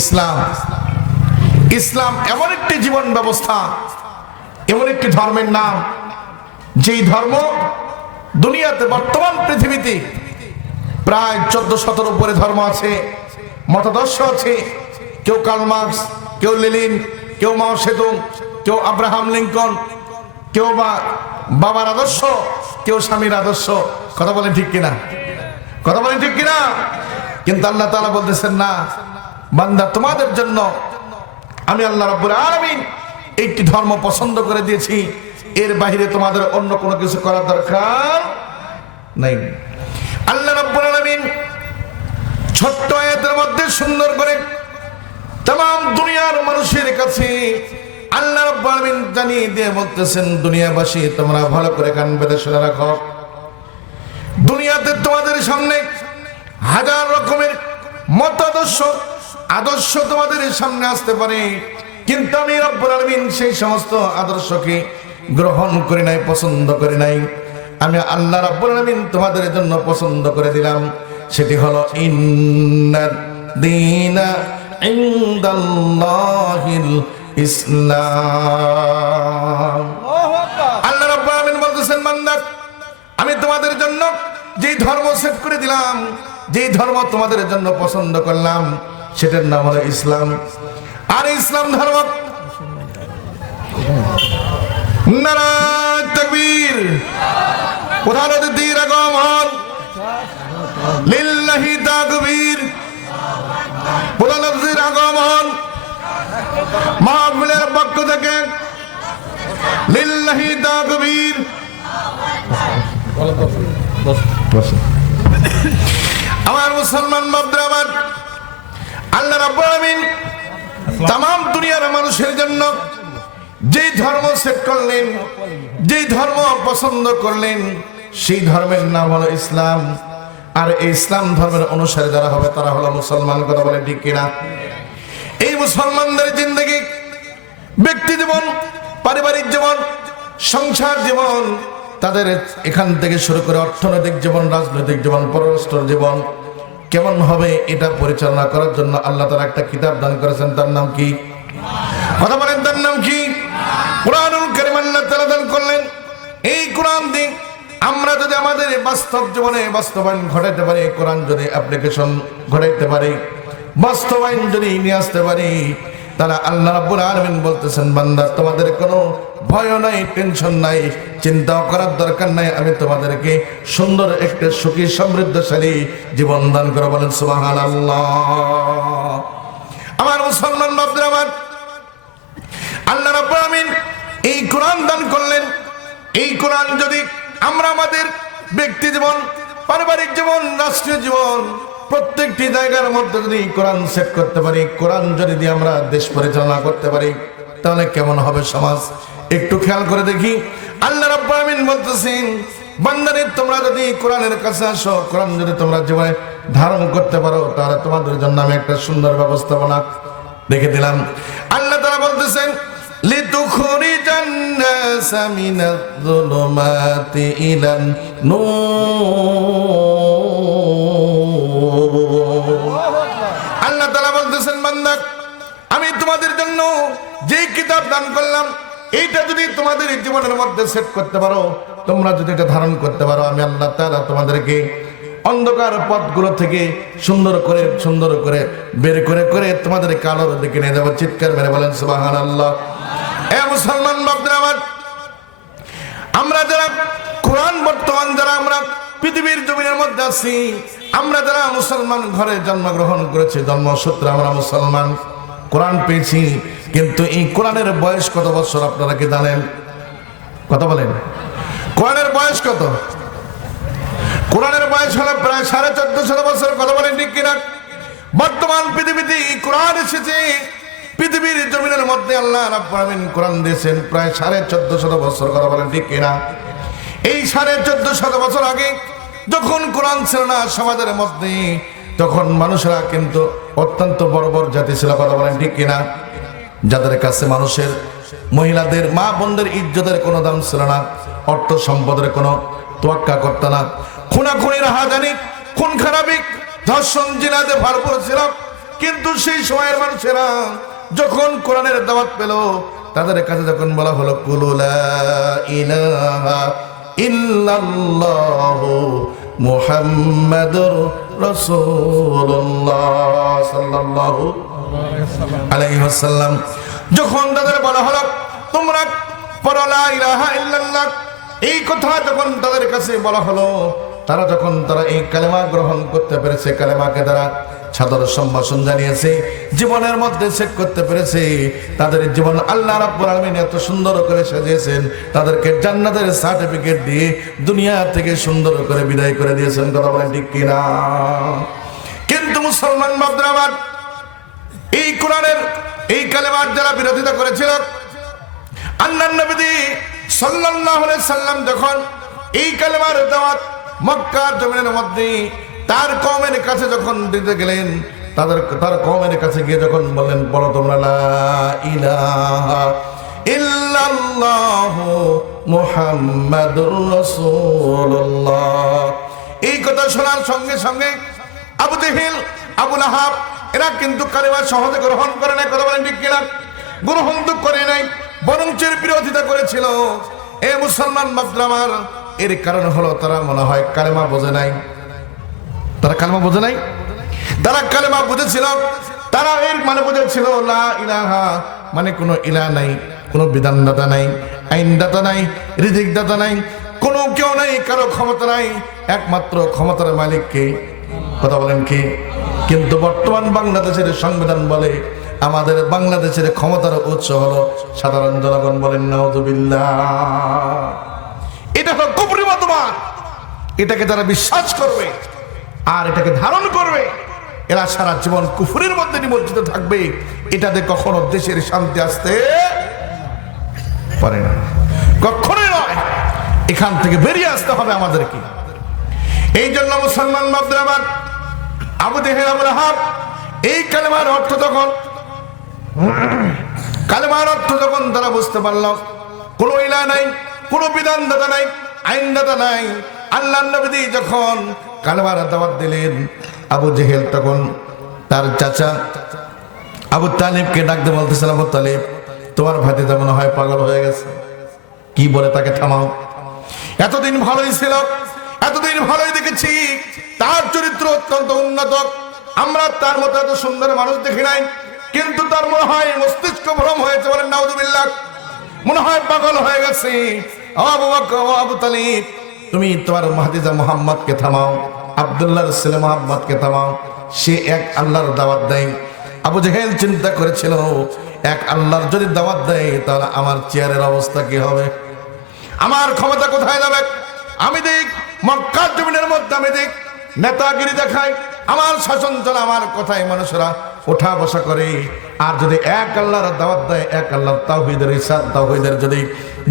ইসলাম। ইসলাম এমন একটি জীবন ব্যবস্থা, এমন একটি ধর্মের নাম, যেই ধর্ম দুনিয়াতে বর্তমান পৃথিবীতে প্রায় 1400 উপরে ধর্ম আছে, মতাদর্শ আছে। কেউ কার্ল মার্কস, কেউ লেনিন, কেউ মাও সেতুং, কেউ আব্রাহাম লিঙ্কন, কেউ বা বাবার আদর্শ, কেউ স্বামীর আদর্শ। কথা বলেন ঠিক কিনা? কথা বলেন ঠিক কিনা? কিন্তু আল্লাহ তাআলা বলতেছেন, না বান্দা, তোমাদের জন্য আমি আল্লাহ রাব্বুল আলামিন একটি ধর্ম পছন্দ করে দিয়েছি, এর বাইরে তোমাদের অন্য কোনো কিছু করার দরকার নাই। আল্লাহ রাব্বুল আলামিন ছোট্ট আয়াতের মধ্যে সুন্দর করে तमाम দুনিয়ার মানুষের কাছে আল্লাহ রাব্বুল আলামিন জানিয়ে দিয়ে বলতেছেন, দুনিয়াবাসী তোমরা ভালো করে কান পেতে শুনে রাখো। দুনিয়াতে তোমাদের সামনে হাজার রকমের মতাদর্শ, আদর্শ তোমাদের সামনে আসতে পারে, কিন্তু আমি রব্বুল আলামিন সেই সমস্ত আদর্শকে গ্রহণ করি নাই, পছন্দ করি নাই। আমি আল্লাহ রাব্বুল আলামিন তোমাদের জন্য পছন্দ করে দিলাম, সেটি হলো ইন্নাদ দীনা ইনদাল্লাহিল ইসলাম। আল্লাহ রাব্বুল আলামিন বলতেছেন, বান্দা আমি তোমাদের জন্য যেই ধর্ম সেট করে দিলাম, যেই ধর্ম তোমাদের জন্য পছন্দ করলাম, সেটার নাম হলো ইসলাম। আর ইসলাম ধর্ম, নারায়ে তাকবীর, প্রধান অতিথির আগমন, লিল্লাহি তাকবীর, প্রধান অতিথির আগমন, মাহফিলের পক্ষ থেকে লিল্লাহি তাকবীর। আমার মুসলমান বাপরা, আমার আল্লাহ রাব্বুল আলামিন तमाम দুনিয়ার মানুষের জন্য যেই ধর্ম সেট করলেন, যেই ধর্ম পছন্দ করলেন, সেই ধর্মের নাম হলো ইসলাম। আর এই ইসলাম ধর্মের অনুসারী যারা হবে তারা হলো মুসলমান। কথা বলে ঠিক কিনা? এই মুসলমানদের জিন্দেগি, ব্যক্তি জীবন, পারিবারিক জীবন, সংসার জীবন, তাদের এখান থেকে শুরু করে অর্থনৈতিক জীবন, রাজনৈতিক জীবন, পররাষ্ট্র জীবন কেমন হবে, এটা পরিচালনা করার জন্য আল্লাহ তাআলা একটা কিতাব দান করেছেন। তার নাম কি? কথা বলেন, তার নাম কি? কুরআনুল কারীম আল্লাহ তাআলা দান করলেন। এই কোরআন দিয়ে আমরা যদি আমাদের বাস্তব জীবনে বাস্তবায়ন ঘটাতে পারি, কোরআন যদি অ্যাপ্লিকেশন ঘটাইতে পারি, বাস্তবায়ন যদি নিয়ে আসতে পারি, তাহলে আল্লাহ রাব্বুল আলামিন বলতেছেন, বান্দা তোমাদের কোনো ভয় নাই, টেনশন নাই, চিন্তাও করার দরকার নাই। আমি তোমাদেরকে সুন্দর একটা সুখী সমৃদ্ধশালী জীবন দান করে। বলেন সুবহানাল্লাহ। আমার মুসলমান বাপরা, আমার আল্লাহ রাব্বুল আলামিন এই কোরআন দান করলেন। এই কোরআন যদি আমরা আমাদের ব্যক্তি জীবন, পারিবারিক জীবন, রাষ্ট্রীয় জীবন, প্রত্যেকটি জায়গার মধ্যে যদি কোরআন সেট করতে পারি, কোরআন যদি দিয়ে আমরা দেশ পরিচালনা করতে পারি, তাহলে কেমন হবে সমাজ? একটু খেয়াল করে দেখি। আল্লাহ রাব্বুল আলামিন বলতেছেন, বান্দারে তোমরা যদি কোরআনের কাছে আসো, কোরআন যদি তোমরা জীবনে ধারণ করতে পারো, তাহলে তোমাদের জন্য আমি একটা সুন্দর ব্যবস্থাপনা রেখে দিলাম। আল্লাহ তাআলা বলতেছেন, লিতুখরিজান নাসা মিনাজ যুলুমাতি ইলান নূর। আল্লাহ তাআলা বলতেছেন, বান্দা আমি তোমাদের জন্য যেই কিতাব দান করলাম, এইটা যদি তোমাদের জীবনের মধ্যে সেট করতে পারো, তোমরা যদি এটা ধারণ করতে পারো, আমি আল্লাহ তাআলা তোমাদেরকে অন্ধকার পথগুলো থেকে সুন্দর করে বের করে তোমাদের কালোর দিকে নিয়ে যাবো। চিৎকার মেরে বলেন সুবহানাল্লাহ। এ মুসলমান বাপরা, আমার আমরা যারা কোরআন বর্তমান যারা আমরা পৃথিবীর জমিনের মধ্যে আছি, আমরা যারা মুসলমান ঘরে জন্মগ্রহণ করেছি, জন্মসূত্রে আমরা মুসলমান, কোরআন পেয়েছি, কিন্তু এই কোরআনের বয়স কত বছর আপনারা কি জানেন? কথা বলেন, কোরআনের বয়স কত? কোরআনের বয়স হলো প্রায় 1450 বছর। কথা বলেন ঠিক কিনা? বর্তমান পৃথিবীতে কোরআন এসেছে, পৃথিবীর জমিনের মধ্যে আল্লাহ রাব্বুল আলামিন কোরআন দিয়েছেন প্রায় 1450 বছর। কথা বলেন ঠিক কিনা? এই 1450 বছর আগে যখন কোরআন ছিল না সমাজের মধ্যে, তখন মানুষরা কিন্তু অত্যন্ত বর্বর জাতি ছিল। কথা বলেন ঠিক কিনা? যাদের কাছে মানুষের, মহিলাদের, মা বোনদের ইজ্জতের কোনো দাম ছিল না, অর্থ সম্পদের কোনো তোয়াক্কা করত না, খুনাখুনি, রাহাজানি, খুন খারাপি, ধর্ষণ, জিনাতে ভরপুর ছিল। কিন্তু সেই সময়ের মানুষেরা যখন কোরআনের দাওয়াত পেল, তাদের কাছে যখন বলা হলো কুলু লা ইলাহা ইল্লাল্লাহু মুহাম্মাদুর রাসূলুল্লাহ সাল্লাল্লাহু আলাইহি ওয়াসাল্লাম, যখন তাদের বলা হলো তোমরা পড়ো লা ইলাহা ইল্লাল্লাহ, এই কথা যখন তাদের কাছে বলা হলো, তারা এই কালেমা গ্রহণ করতে পেরেছে, কালেমাকে তারা সাদর সম্ভাষণ জানিয়েছে, জীবনের মধ্যে সেট করতে পেরেছে, তাদের জীবন আল্লাহ রাব্বুল আলামিন এত সুন্দর করে সাজিয়েছেন, তাদেরকে জান্নাতের সার্টিফিকেট দিয়ে দুনিয়া থেকে সুন্দর করে বিদায় করে দিয়েছেন। কথা বলেন ঠিক কিনা? কিন্তু মুসলমান বাপরা আমার, এই কোরআনের এই কালেমার যারা বিরোধিতা করেছিল, আল্লাহর নবী সাল্লাল্লাহু আলাইহি সাল্লাম যখন এই কালেমার দাওয়াত মক্কার জমিনের মধ্যে তার কওমের কাছে যখন দিতে গেলেন, তার কওমের কাছে গিয়ে যখন বললেন বলো তোমরা লা ইলাহা ইল্লাল্লাহু মুহাম্মাদুর রাসূলুল্লাহ, এই কথা শোনার সঙ্গে সঙ্গে আবু জেহেল, আবু লাহাব এরা কিন্তু কালেমা সহজে গ্রহণ করে নাই। কথা বলেন ঠিক কিনা? গ্রহণ তো করে নাই, বরং এর বিরোধিতা করেছিল। এ মুসলমান মাদ্রামার, এর কারণ হলো তারা মনে হয় কালেমা বোঝে নাই। তারা কালেমা বোঝে নাই, তারা কালেমা বুঝেছিল, তারা এর মানে বুঝেছিল লা ইলাহা মানে কোনো ইলাহ নাই, কোনো বিধানদাতা নাই, আইনদাতা নাই, রিজিকদাতা নাই, কোনো কেউ নাই, কারো ক্ষমতা নাই, একমাত্র ক্ষমতার মালিক কে? কথা বলেন কি? কিন্তু বর্তমান বাংলাদেশের সংবিধান বলে আমাদের বাংলাদেশের ক্ষমতার উৎস হলো সাধারণ জনগণ। বলেন নাউযুবিল্লাহ। এটা হলো কুফরি মতবাদ। এটাকে যারা বিশ্বাস করবে আর এটাকে ধারণ করবে, এরা সারা জীবন কুফরির মধ্যে নিমজ্জিত থাকবে। এটাতে কখনো দেশের শান্তি আসতে পারে না, কখনোই নয়। এখান থেকে বেরিয়ে আসতে হবে আমাদেরকে। এই জন্য মুসলমান বাপদের আমার, আবু জেহেল, আবু লাহাব এই কালেমার অর্থ যখন তারা বুঝতে পারল, কোনো ইলাহ নাই, কোনো বিধানদাতা নাই, আইনদাতা নাই, আল্লাহর নবী যখন কালেমার দাওয়াত দিলেন, আবু জেহেল তখন তার চাচা আবু তালিবকে ডাকতে বলতেছিল, আবু তালিব তোমার ভাতিজা মনে হয় পাগল হয়ে গেছে, কি বলে তাকে থামাও। এতদিন ভালোই ছিল, এতদিন ভালোই দেখেছি, তার চরিত্র অত্যন্ত উন্নত, আমরা তার মতো এত সুন্দর মানুষ দেখি নাই, কিন্তু তার মনে হয় মস্তিষ্ক ভ্রম হয়েছে। বলেন নাউযুবিল্লাহ। মনে হয় পাগল হয়ে গেছে। আবু বকর, আবু তালিব তুমি তোমার ভাতিজা মুহাম্মদকে থামাও, আব্দুল্লাহর ছেলে মুহাম্মদকে থামাও, সে এক আল্লাহর দাওয়াত দেয়। আবু জেহেল চিন্তা করেছিল, এক আল্লাহর যদি দাওয়াত দেয় তাহলে আমার চেয়ারের অবস্থা কি হবে, আমার ক্ষমতা কোথায় যাবে। আমি দেখ মক্কার জমিনের মধ্যে আমি দেখ নেতাগিরি দেখাই, আমার শাসন চলে, আমার কথায় মানুষেরা ওঠা বসা করে। আর যদি এক আল্লাহর দাওয়াত দেয়, এক আল্লাহর তাওহীদের ইরশাদ, তাওহীদের যদি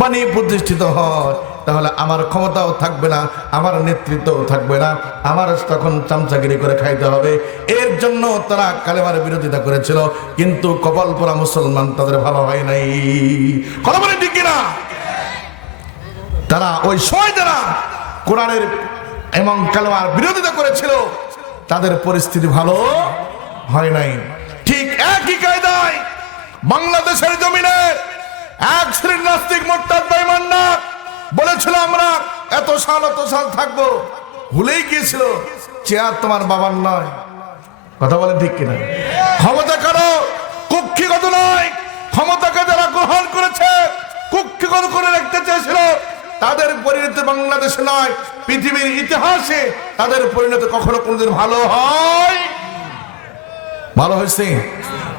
বাণী প্রতিষ্ঠিত হয়, তাহলে আমার ক্ষমতাও থাকবে না, আমার নেতৃত্বও থাকবে না, আমার তখন চামচাগিরি করে খাইতে হবে। এর জন্য তারা কালেমার বিরোধিতা করেছিল, কিন্তু কপাল পোড়া মুসলমান তাদের ভালো হয় নাই। কথা বলেন ঠিক কিনা? তারা ওই সময় যারা কোরআনের এবং কালেমার বিরোধিতা করেছিল, তাদের পরিস্থিতি ভালো হয় নাই। ঠিক একই কায়দায় বাংলাদেশের জমিনে এক শ্রেণীর নাস্তিক মোরতাদ বেঈমান না বলেছিল আমরা এত সাল থাকবো, ভুলেই গিয়েছিল চেয়ার তোমার বাবার নয়। কথা বলেন ঠিক কিনা? ক্ষমতা কারো কুক্ষিগত নয়, ক্ষমতাকে যারা গ্রহণ করেছে কুক্ষিগত করে রাখতে চেয়েছিল, তাদের পরিণতি বাংলাদেশে নয়, পৃথিবীর ইতিহাসে তাদের পরিণতি কখনো কোনদিন ভালো হয়, ভালো হয়েছে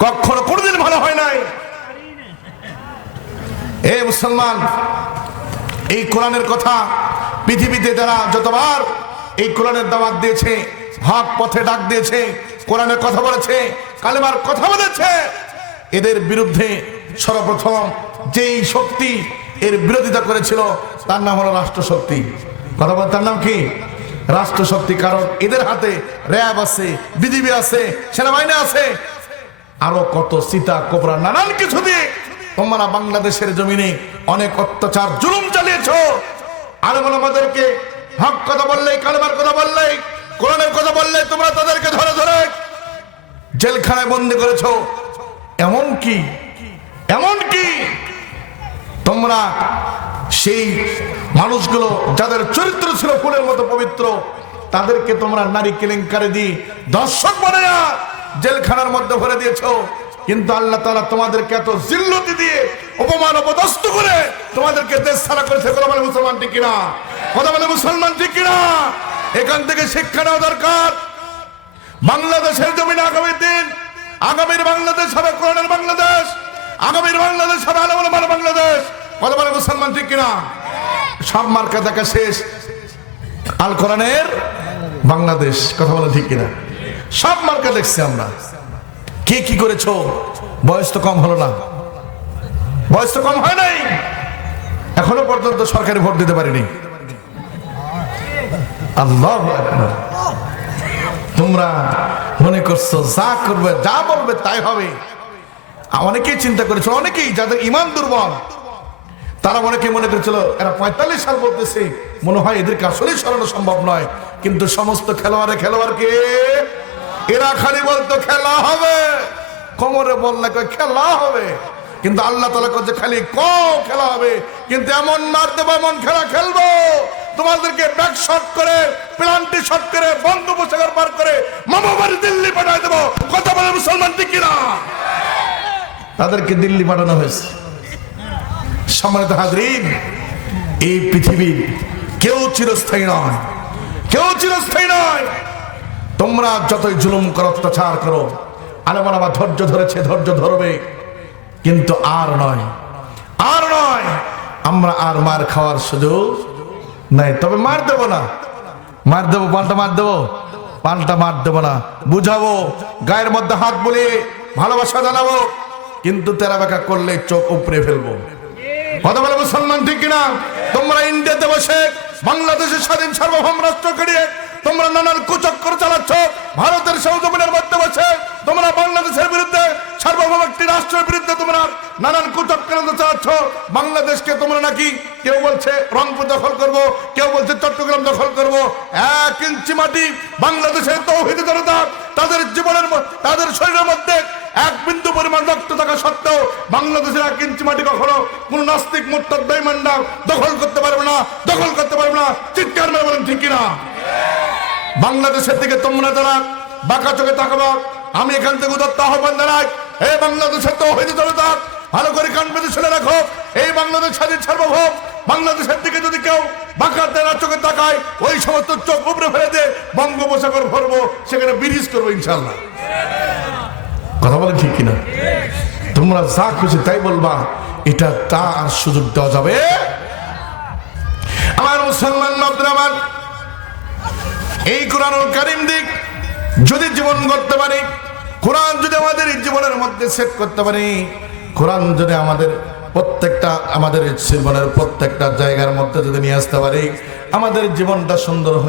কখনো কোনদিন ভালো হয় নাই। এ মুসলমান, এই কোরআনের কথা পৃথিবীতে যারা যতবার এই কোরআনের দাওয়াত দিয়েছে, হক পথে ডাক দিয়েছে, কোরআনের কথা বলেছে, কালেমার কথা বলেছে, এদের বিরুদ্ধে সর্বপ্রথম যেই শক্তি এর বিরোধিতা করেছিল তার নাম হলো রাষ্ট্রশক্তি। কথা বলেন, তার নাম কি? রাষ্ট্রশক্তি। কারণ এদের হাতে র্যাব আছে, বিজিবি আছে, সেনাবাহিনী আছে, আরো কত সীতা কোবরা নানান কিছু দিয়ে তোমরা বাংলাদেশের জমিনে অনেক অত্যাচার জুলুম চালিয়েছ। আর আমাদেরকে হক কথা বললে, কালেমার কথা বললে, কোরআনের কথা বললে তোমরা তাদেরকে ধরে ধরে জেলখানায় বন্দী করেছো, এমন কি তোমরা সেই মানুষগুলো যাদের চরিত্র ছিল ফুলের মতো পবিত্র, তাদেরকে তোমরা নারী কেলেঙ্কারি দিয়ে দর্শক বানায়া জেলখানার মধ্যে ভরে দিয়েছো। কিন্তু আল্লাহ তাআলা তোমাদেরকে এত জিল্লতি দিয়ে অপমান অপদস্থ করে তোমাদেরকে দেশ ছাড়া করেছে। কথা বলে মুসলমান ঠিক কিনা? কথা বলে মুসলমান ঠিক কিনা? এখান থেকে শিক্ষা নেওয়া দরকার। বাংলাদেশের জমিনে আগামীর দিন, আগামীর বাংলাদেশ হবে কোরআনের বাংলাদেশ, আগামীর বাংলাদেশ হবে আলেম ওলামার বাংলাদেশ। কথা বলে মুসলমান ঠিক কিনা? সব মার্কা দেখা শেষ, আল কোরআনের বাংলাদেশ। কথা বলে ঠিক কিনা? সব মার্কা দেখছি আমরা। কে কি করেছো? বয়স তো কম হলো না, বয়স তো কম হয় নাই, এখনো পর্যন্ত সরকারি ভোট দিতে পারিনি। আল্লাহু আকবার। তোমরা মনে করছো যা করবে, যা বলবে তাই হবে। অনেকেই চিন্তা করেছিল, অনেকেই যাদের ইমান দুর্বল, তারা অনেকে মনে করেছিল এরা 45 সাল বলতেছে, মনে হয় এদেরকে আসলেই সরানো সম্ভব নয়। কিন্তু সমস্ত খেলোয়াড়কে এরা খালি বলতো খেলা হবে, কোমরে বললে খেলা হবে, কিন্তু আল্লাহ তাআলা বলছে খালি খেলা হবে, কিন্তু এমন মার দেবো, এমন খেলা খেলবো, তোমাদেরকে ব্যাক শট করে, প্লান্টি শট করে, বঙ্গোপসাগর পার করে মামা বাড়ি দিল্লি পাঠিয়ে দেবো। কথা বলে মুসলমান ঠিক কিনা? তাদেরকে দিল্লি পাঠানো হয়েছে। সম্মানিত হাজরিন, এই পৃথিবীর কেউ চিরস্থায়ী নয়, কেউ চিরস্থায়ী নয়। তোমরা যতই জুলুম করো, অত্যাচার করো, আলেম ওলামা ধৈর্য ধরেছে, ধৈর্য ধরবে, কিন্তু আর নয়। আমরা আর মার খাওয়ার সুযোগ নাই। তবে মার দেবো না, মার দেবো, পাল্টা মার দেবো না, বুঝাবো, গায়ের মধ্যে হাত বুলিয়ে ভালোবাসা জানাবো, কিন্তু তেরা বেকা করলে চোখ উপড়ে ফেলবো। কথা বলে মুসলমান ঠিক কিনা? তোমরা ইন্ডিয়াতে বসে বাংলাদেশের স্বাধীন সার্বভৌম রাষ্ট্রকে নিয়ে তোমরা নানান কুচক্কর চালাচ্ছ। ভারতের সৌজমিনের মধ্যে বসে তোমরা বাংলাদেশের বিরুদ্ধে, সার্বভৌম একটি রাষ্ট্রের বিরুদ্ধে তোমরা নানান কুচক্কর চালাচ্ছ। বাংলাদেশকে তোমরা নাকি কেউ বলছে রংপুর দখল করব, কেউ বলছে চট্টগ্রাম দখল করব। 1 ইঞ্চি মাটি বাংলাদেশের তৌহিদি জনতা তাদের জীবনের, তাদের শরীরের মধ্যে 1 বিন্দু পরিমাণ রক্ত থাকা সত্ত্বেও বাংলাদেশের 1 ইঞ্চি মাটি কখনো কোন নাস্তিক মুরতাদ বেঈমানরা দখল করতে পারবে না। চিৎকার মেরে বলেন ঠিক কিনা? বাংলাদেশের দিকে তোমরা যারা বাঁকা চোখে তাকাবা, আমি এখান থেকে উদাত্ত আহ্বান জানাই, এই বাংলাদেশের তৌহিদি জনতা ভালো করে কান পেতে শুনে রাখো। এই বাংলাদেশ স্বাধীন সার্বভৌম বাংলাদেশের দিকে যদি কেউ বাঁকা তেরা চোখে তাকায়, ওই সমস্ত চোখ উপরে ফেলে দিয়ে বঙ্গোপসাগর ভরবো, সেখানে ব্রিজ করবো ইনশাআল্লাহ। কথা বলে ঠিক কিনা? তোমরা যা খুশি তাই বলবা, এটা তার সুযোগ দেওয়া যাবে। আমার মুসলমান নবদ্রামান, এই কোরআনুল কারীম দিক যদি জীবন করতে পারি, কোরআন যদি আমাদের জীবনের মধ্যে সেট করতে পারি, কোরআন যদি আমাদের জীবনের প্রত্যেকটা জায়গার মধ্যে যদি নিয়ে আসতে পারি, আমাদের জীবনটা সুন্দর হয়।